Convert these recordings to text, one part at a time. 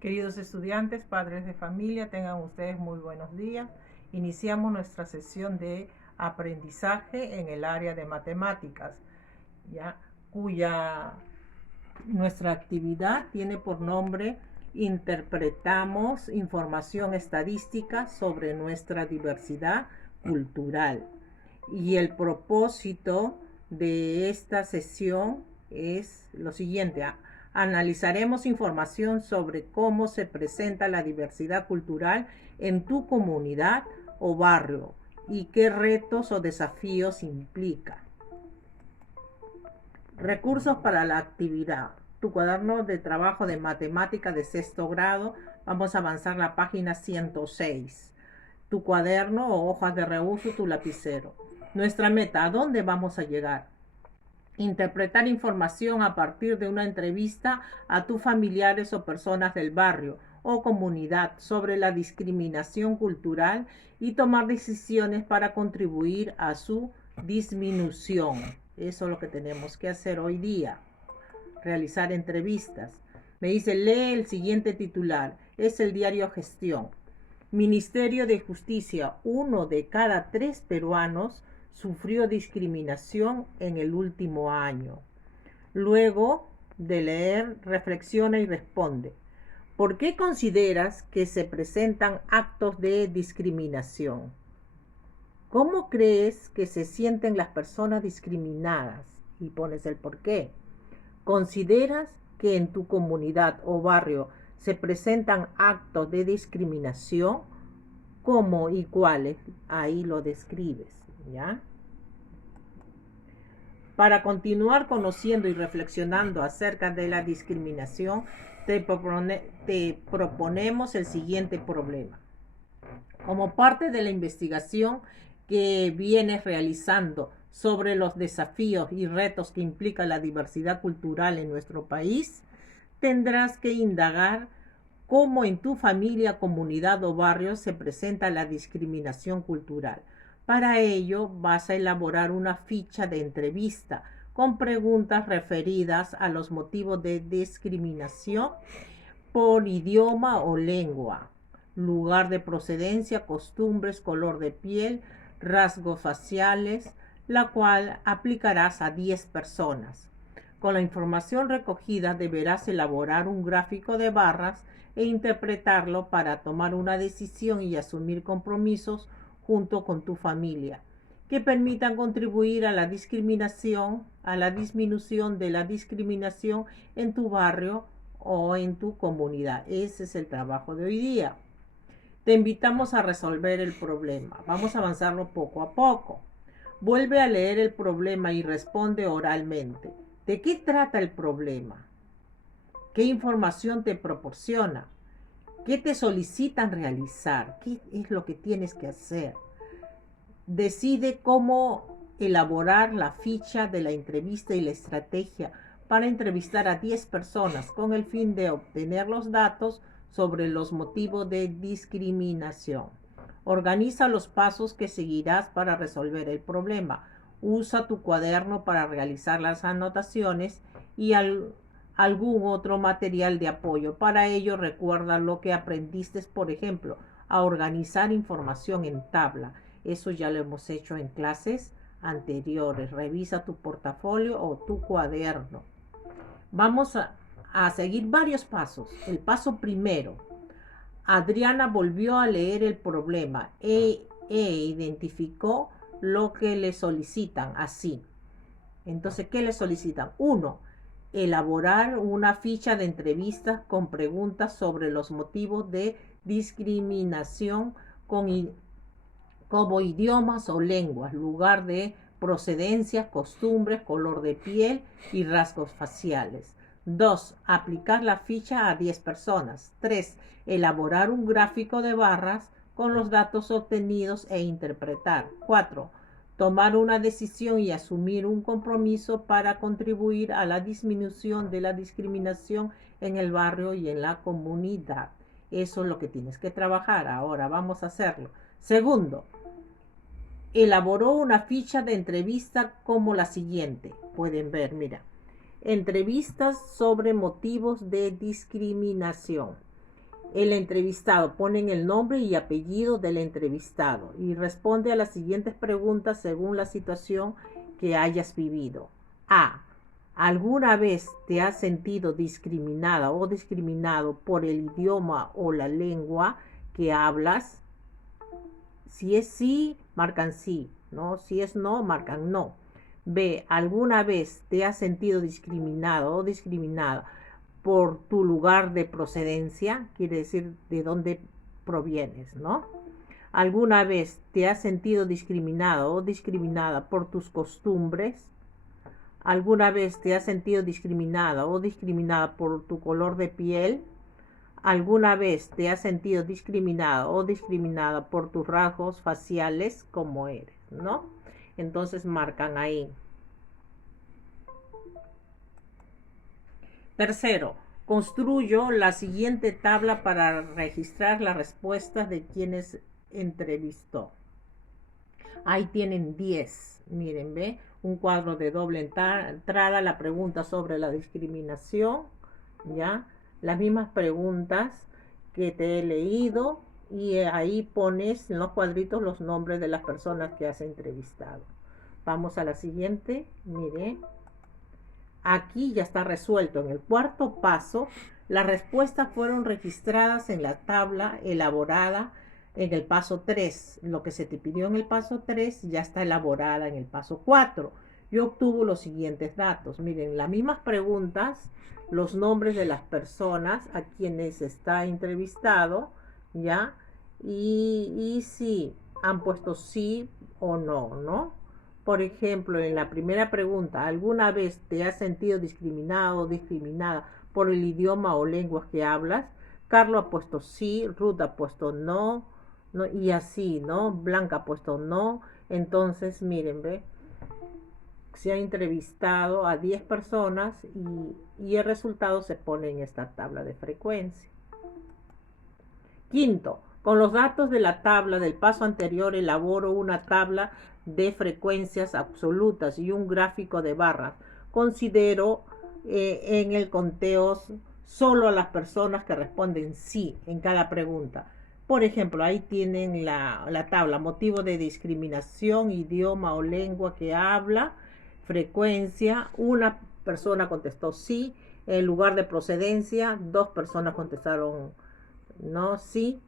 Queridos estudiantes, padres de familia, tengan ustedes muy buenos días. Iniciamos nuestra sesión de aprendizaje en el área de matemáticas, ¿ya? Cuya nuestra actividad tiene por nombre Interpretamos información estadística sobre nuestra diversidad cultural. Y el propósito de esta sesión es lo siguiente: analizaremos información sobre cómo se presenta la diversidad cultural en tu comunidad o barrio y qué retos o desafíos implica. Recursos para la actividad. Tu cuaderno de trabajo de matemática de sexto grado. Vamos a avanzar la página 106. Tu cuaderno o hojas de reuso, tu lapicero. Nuestra meta, ¿a dónde vamos a llegar? Interpretar información a partir de una entrevista a tus familiares o personas del barrio o comunidad sobre la discriminación cultural y tomar decisiones para contribuir a su disminución. Eso es lo que tenemos que hacer hoy día. Realizar entrevistas. Me dice, lee el siguiente titular. Es el diario Gestión. Ministerio de Justicia. 1 de cada 3 peruanos sufrió discriminación en el último año. Luego de leer, reflexiona y responde. ¿Por qué consideras que se presentan actos de discriminación? ¿Cómo crees que se sienten las personas discriminadas? Y pones el por qué. ¿Consideras que en tu comunidad o barrio se presentan actos de discriminación? ¿Cómo y cuáles? Ahí lo describes, ¿ya? Para continuar conociendo y reflexionando acerca de la discriminación, te proponemos el siguiente problema. Como parte de la investigación que vienes realizando sobre los desafíos y retos que implica la diversidad cultural en nuestro país, tendrás que indagar cómo en tu familia, comunidad o barrio se presenta la discriminación cultural. Para ello vas a elaborar una ficha de entrevista con preguntas referidas a los motivos de discriminación por idioma o lengua, lugar de procedencia, costumbres, color de piel, rasgos faciales, la cual aplicarás a 10 personas. Con la información recogida deberás elaborar un gráfico de barras e interpretarlo para tomar una decisión y asumir compromisos junto con tu familia que permitan contribuir a la discriminación, a la disminución de la discriminación en tu barrio o en tu comunidad. Ese es el trabajo de hoy día. Te invitamos a resolver el problema. Vamos a avanzarlo poco a poco. Vuelve a leer el problema y responde oralmente. ¿De qué trata el problema? ¿Qué información te proporciona? ¿Qué te solicitan realizar? ¿Qué es lo que tienes que hacer? Decide cómo elaborar la ficha de la entrevista y la estrategia para entrevistar a 10 personas con el fin de obtener los datos sobre los motivos de discriminación. Organiza los pasos que seguirás para resolver el problema. Usa tu cuaderno para realizar las anotaciones y algún otro material de apoyo. Para ello, recuerda lo que aprendiste, por ejemplo, a organizar información en tabla. Eso ya lo hemos hecho en clases anteriores. Revisa tu portafolio o tu cuaderno. Vamos a seguir varios pasos. El paso primero. Adriana volvió a leer el problema e identificó lo que le solicitan así. Entonces, ¿qué le solicitan? 1. Elaborar una ficha de entrevistas con preguntas sobre los motivos de discriminación como idiomas o lenguas, lugar de procedencia, costumbres, color de piel y rasgos faciales. 2. Aplicar la ficha a 10 personas. 3. Elaborar un gráfico de barras con los datos obtenidos e interpretar. 4. Tomar una decisión y asumir un compromiso para contribuir a la disminución de la discriminación en el barrio y en la comunidad. Eso es lo que tienes que trabajar. Ahora vamos a hacerlo. Segundo, elaboró una ficha de entrevista como la siguiente. Pueden ver, mira. Entrevistas sobre motivos de discriminación. el entrevistado. Ponen el nombre y apellido del entrevistado y responde a las siguientes preguntas según la situación que hayas vivido. A. ¿Alguna vez te has sentido discriminada o discriminado por el idioma o la lengua que hablas? Si es sí, marcan sí, ¿no? Si es no, marcan no. B. ¿Alguna vez te has sentido discriminado o discriminada por tu lugar de procedencia? Quiere decir de dónde provienes, ¿no? ¿Alguna vez te has sentido discriminado o discriminada por tus costumbres? ¿Alguna vez te has sentido discriminada o discriminada por tu color de piel? ¿Alguna vez te has sentido discriminado o discriminada por tus rasgos faciales como eres, ¿no? Entonces marcan ahí. Tercero, construyo la siguiente tabla para registrar las respuestas de quienes entrevistó. Ahí tienen 10, miren, ¿ve? Un cuadro de doble entrada, la pregunta sobre la discriminación, ¿ya? Las mismas preguntas que te he leído y ahí pones en los cuadritos los nombres de las personas que has entrevistado. Vamos a la siguiente, mire. Aquí ya está resuelto. En el cuarto paso, las respuestas fueron registradas en la tabla elaborada en el paso 3. Lo que se te pidió en el paso 3 ya está elaborada en el paso 4. Yo obtuve los siguientes datos. Miren, las mismas preguntas, los nombres de las personas a quienes está entrevistado, ¿ya? Y si han puesto sí o no, ¿no? Por ejemplo, en la primera pregunta, ¿alguna vez te has sentido discriminado o discriminada por el idioma o lenguas que hablas? Carlos ha puesto sí, Ruth ha puesto no, no, y así, ¿no? Blanca ha puesto no. Entonces, miren, ¿ve? Se ha entrevistado a 10 personas y el resultado se pone en esta tabla de frecuencia. Quinto, con los datos de la tabla del paso anterior elaboro una tabla de frecuencias absolutas y un gráfico de barras. Considero en el conteo solo a las personas que responden sí en cada pregunta. Por ejemplo, ahí tienen la tabla, motivo de discriminación, idioma o lengua que habla, frecuencia, una persona contestó sí, el lugar de procedencia, 2 personas contestaron no, sí,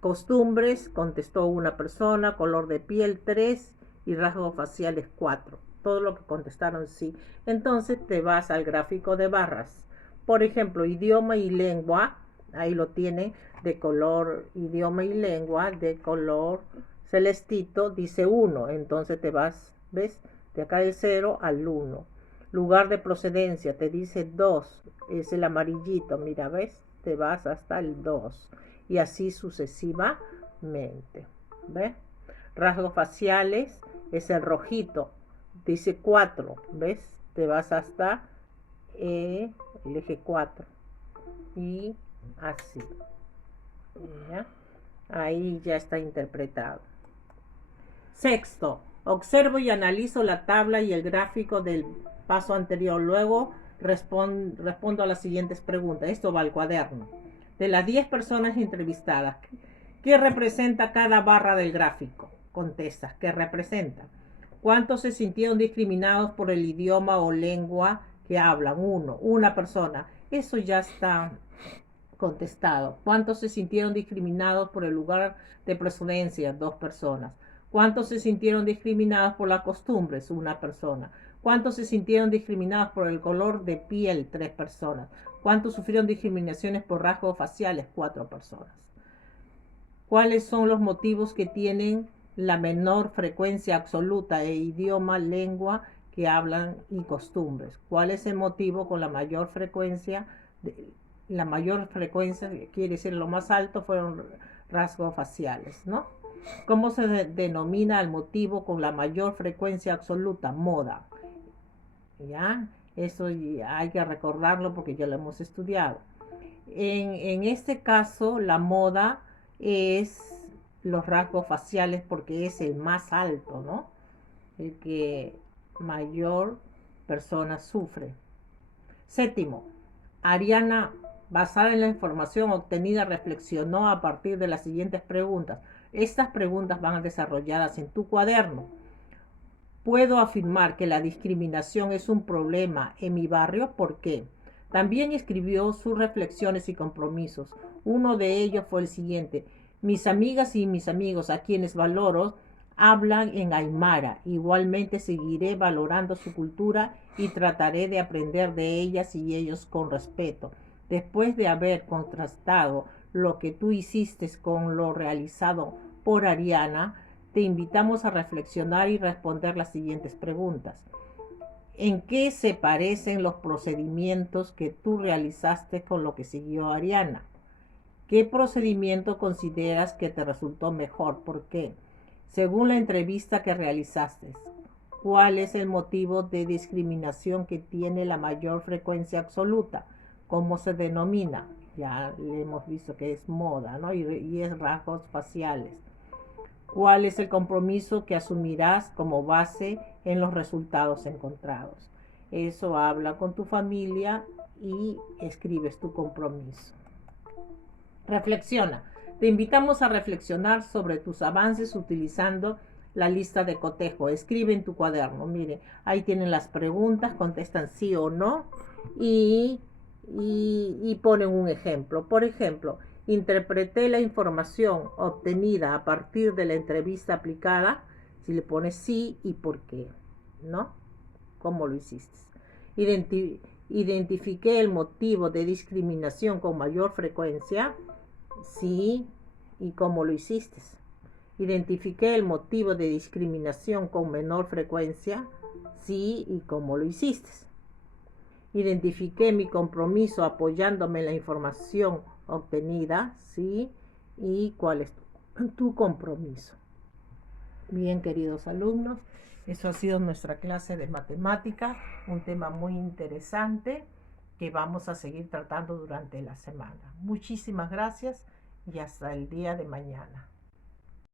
costumbres, contestó una persona, color de piel 3 y rasgos faciales 4. Todo lo que contestaron sí. Entonces te vas al gráfico de barras. Por ejemplo, idioma y lengua, ahí lo tiene de color idioma y lengua, de color celestito, dice 1. Entonces te vas, ¿ves? De acá del 0 al 1. Lugar de procedencia, te dice 2, es el amarillito, mira, ¿ves? Te vas hasta el 2 y así sucesivamente. ¿Ves? Rasgos faciales es el rojito, dice 4, ¿ves? Te vas hasta el eje 4 y así. ¿Ya? Ahí ya está interpretado. Sexto, observo y analizo la tabla y el gráfico del paso anterior. Luego respondo a las siguientes preguntas. Esto va al cuaderno. De las 10 personas entrevistadas, ¿qué representa cada barra del gráfico? Contestas, ¿qué representa? ¿Cuántos se sintieron discriminados por el idioma o lengua que hablan? 1, una persona. Eso ya está contestado. ¿Cuántos se sintieron discriminados por el lugar de procedencia? 2 personas. ¿Cuántos se sintieron discriminados por las costumbres? Una persona. ¿Cuántos se sintieron discriminados por el color de piel? 3 personas. ¿Cuántos sufrieron discriminaciones por rasgos faciales? 4 personas. ¿Cuáles son los motivos que tienen la menor frecuencia absoluta de idioma, lengua que hablan y costumbres? ¿Cuál es el motivo con la mayor frecuencia? La mayor frecuencia, quiere decir lo más alto, fueron rasgos faciales, ¿no? ¿Cómo se denomina el motivo con la mayor frecuencia absoluta? Moda. ¿Ya? Eso hay que recordarlo porque ya lo hemos estudiado. En este caso, la moda es los rasgos faciales porque es el más alto, ¿no? El que mayor persona sufre. Séptimo, Ariana Basada en la información obtenida, reflexionó a partir de las siguientes preguntas. Estas preguntas van desarrolladas en tu cuaderno. Puedo afirmar que la discriminación es un problema en mi barrio. ¿Por qué? También escribió sus reflexiones y compromisos. Uno de ellos fue el siguiente: mis amigas y mis amigos, a quienes valoro, hablan en aymara. Igualmente seguiré valorando su cultura y trataré de aprender de ellas y ellos con respeto. Después de haber contrastado lo que tú hiciste con lo realizado por Ariana, te invitamos a reflexionar y responder las siguientes preguntas. ¿En qué se parecen los procedimientos que tú realizaste con lo que siguió Ariana? ¿Qué procedimiento consideras que te resultó mejor? ¿Por qué? Según la entrevista que realizaste, ¿cuál es el motivo de discriminación que tiene la mayor frecuencia absoluta? ¿Cómo se denomina? Ya le hemos visto que es moda, ¿no? Y es rasgos faciales. ¿Cuál es el compromiso que asumirás como base en los resultados encontrados? Eso habla con tu familia y escribes tu compromiso. Reflexiona. Te invitamos a reflexionar sobre tus avances utilizando la lista de cotejo. Escribe en tu cuaderno. Mire, ahí tienen las preguntas, contestan sí o no y ponen un ejemplo. Por ejemplo, interpreté la información obtenida a partir de la entrevista aplicada. Si le pones sí y por qué, ¿no? ¿Cómo lo hiciste? Identifiqué el motivo de discriminación con mayor frecuencia. Sí, y cómo lo hiciste. Identifiqué el motivo de discriminación con menor frecuencia. Sí, y cómo lo hiciste. Identifiqué mi compromiso apoyándome en la información obtenida. Sí, y cuál es tu compromiso. Bien, queridos alumnos, eso ha sido nuestra clase de matemática, un tema muy interesante que vamos a seguir tratando durante la semana. Muchísimas gracias y hasta el día de mañana.